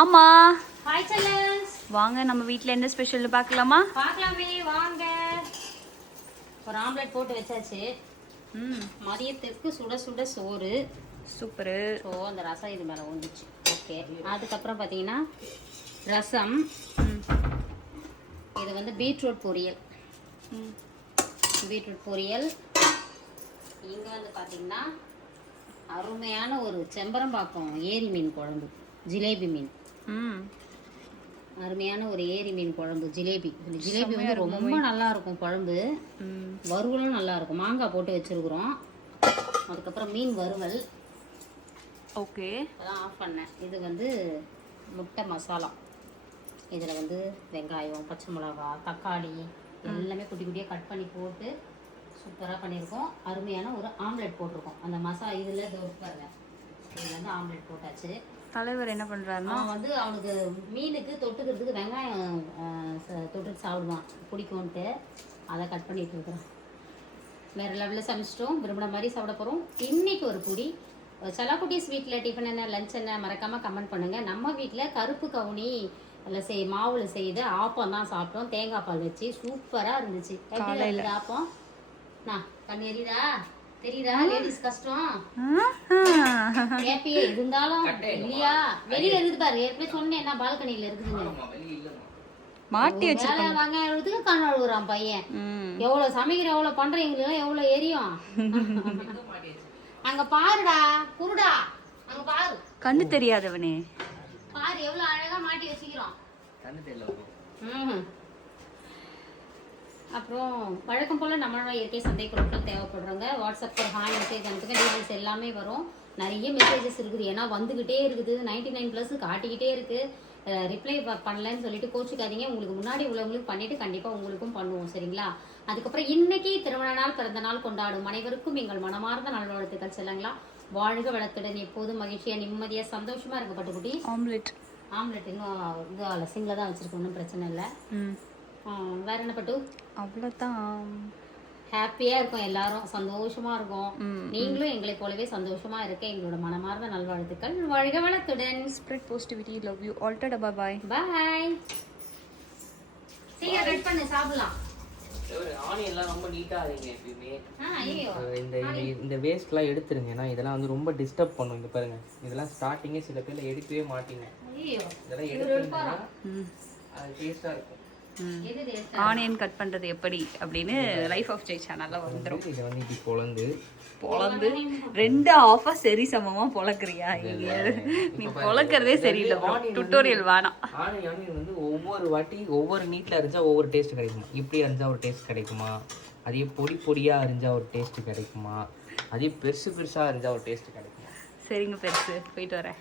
அம்மா ஹாய் செல்லஸ், வாங்க நம்ம வீட்ல என்ன ஸ்பெஷல்னு பார்க்கலாமா? பார்க்கலாமே வாங்க. ஒரு ஆம்லெட் போட்டு வச்சாச்சு. மதியத்துக்கு சுட சுட சோறு. சூப்பரு. ஸோ அந்த ரசம் இது மேலே வந்துச்சு. ஓகே, அதுக்கப்புறம் பார்த்தீங்கன்னா ரசம். இது வந்து பீட்ரூட் பொரியல். பீட்ரூட் பொரியல். இங்கே வந்து பார்த்தீங்கன்னா அருமையான ஒரு செம்பரம்பாக்கம் ஏரி மீன் குழம்பு, ஜிலேபி மீன். அருமையான ஒரு ஏரி மீன் குழம்பு, ஜிலேபி. இந்த ஜிலேபி வந்து ரொம்ப நல்லா இருக்கும் குழம்பு. வறுவலும் நல்லா இருக்கும். மாங்காய் போட்டு வச்சிருக்கிறோம். அதுக்கப்புறம் மீன் வறுவல். ஓகே, அதான் ஆஃப் பண்ணேன். இது வந்து முட்டை மசாலா. இதில் வந்து வெங்காயம், பச்சை மிளகா, தக்காளி எல்லாமே குட்டி குட்டியாக கட் பண்ணி போட்டு சூப்பராக பண்ணியிருக்கோம். அருமையான ஒரு ஆம்லெட் போட்டிருக்கோம். அந்த இதில் பாருங்க, இதில் வந்து ஆம்லெட் போட்டாச்சு. தலைவர் என்ன பண்ணுறாருன்னா வந்து அவனுக்கு மீனுக்கு தொட்டுக்கிறதுக்கு வெங்காயம் தொட்டுட்டு சாப்பிடுவான், பிடிக்கும்ன்ட்டு அதை கட் பண்ணிட்டு இருக்கிறோம். வேறு லெவலில் சமைச்சிட்டோம். விரும்பின மாதிரி சாப்பிட போகிறோம். இன்றைக்கி ஒரு பொடி. செல்லாக்குட்டீஸ் வீட்டில் டிஃபன் என்ன, லஞ்ச் என்ன, மறக்காமல் கமெண்ட் பண்ணுங்கள். நம்ம வீட்டில் கருப்பு கவுனி அதில் மாவில் செய்து ஆப்பம் தான் சாப்பிட்டோம். தேங்காய் பால் வச்சு சூப்பராக இருந்துச்சு. எப்படி ஆப்பம்? கண் எரியுதா? தெரியுதா? லேடிஸ் கஷ்டம் ஹாப்பியே இருந்தாலும் இல்லையா? வெளியில இருக்குது பாரு. ஏற்கனவே சொன்னேன், என்ன பால்கனியில இருக்குதுங்க. மாட்டி வச்சிருக்காங்க. வாங்க எழுதுக்கு கண் அழுகுறான் பையன். எவ்வளவு சமைக்கிற எவ்வளவு பண்றீங்களோ எவ்வளவு எரியும். அங்க பாருடா, குருடா, அங்க பாரு. கண்ணு தெரியாதவனே பாரு எவ்வளவு அழகா மாட்டி வச்சுக்கிறோம். கண்ணு தெரியல. அப்புறம் வழக்கம் போல் நம்மளோட இயற்கை சந்தை பொருட்கள் தேவைப்படுறவங்க வாட்ஸ்அப் ஹாய் மெசேஜ் அனுப்புங்க. டீட்டெயில்ஸ் எல்லாமே வரும். நிறைய மெசேஜஸ் இருக்குது. ஏன்னா வந்துக்கிட்டே இருக்குது. 99+ காட்டிக்கிட்டே இருக்குது. ரிப்ளை பண்ணலன்னு சொல்லிட்டு கோச்சிக்காதீங்க. உங்களுக்கு முன்னாடி உள்ளவங்களுக்கு பண்ணிவிட்டு கண்டிப்பாக உங்களுக்கும் பண்ணுவோம், சரிங்களா? அதுக்கப்புறம் இன்னைக்கு திருமண நாள், பிறந்த நாள் கொண்டாடும் அனைவருக்கும் எங்கள் மனமார்ந்த நல்வாழ்த்துக்கள். செல்லுங்களா, வாழ்க வளத்துடன் எப்போதும் மகிழ்ச்சியாக நிம்மதியாக சந்தோஷமாக இருக்கப்பட்ட குட்டி. ஆம்லெட் இன்னும் இது சிங்கில் தான் வச்சுருக்கோம், ஒன்றும் பிரச்சனை இல்லை. வேற என்ன பட்டு? அவ்வளோதான். ஹாப்பியாக இருக்கும், எல்லாரும் சந்தோஷமாக இருக்கும். நீங்களும் எங்களை போலவே சந்தோஷமாக இருக்க எங்களோட மனமார்ந்த நல்வாழ்த்துக்கள். வாழ்க வளத்துடன். Spread positivity. Love you all. Tata, bye bye. Bye. சீக்கிரம் கட் பண்ணு, சாப்பிடலாம். ஆனியன்லாம் ரொம்ப நீட்டா அரைங்க எப்பயுமே. ஐயோ, இந்த வேஸ்ட்லாம் எடுத்துருங்க. ஏன்னா இதெல்லாம் வந்து ரொம்ப டிஸ்டர்ப் பண்ணும். இங்க பாருங்க, இதெல்லாம் ஸ்டார்டிங்கே சில பேர்ல எடுக்கவே மாட்டீங்க. ஐயோ, இதெல்லாம் எடுத்துட்டா அது டேஸ்டா இருக்கும். ஆனியன் கட் பண்றது எப்படி அப்படின்னு லைஃப் ஆஃப் ஜெய் சேனல்ல வந்துரும். இத வந்து இப்படி பொளந்து 2 ஆஃபா சரி சமமா பொளக்குறியா? நீ பொளக்கறதே சரியில்லை. டுட்டோரியல் வேணாம். ஆனியன் வந்து ஒவ்வொரு வாட்டி ஒவ்வொரு நீட்ல அரிஞ்சா ஒவ்வொரு டேஸ்ட் கிடைக்குமா? இப்படி அரிஞ்சா ஒரு டேஸ்ட் கிடைக்குமா? அதே பொடியா அரிஞ்சா ஒரு டேஸ்ட் கிடைக்குமா? அதே பெருசா அரிஞ்சா ஒரு டேஸ்ட் கிடைக்குமா? சரிங்க பெருசு, போயிட்டு வரேன்.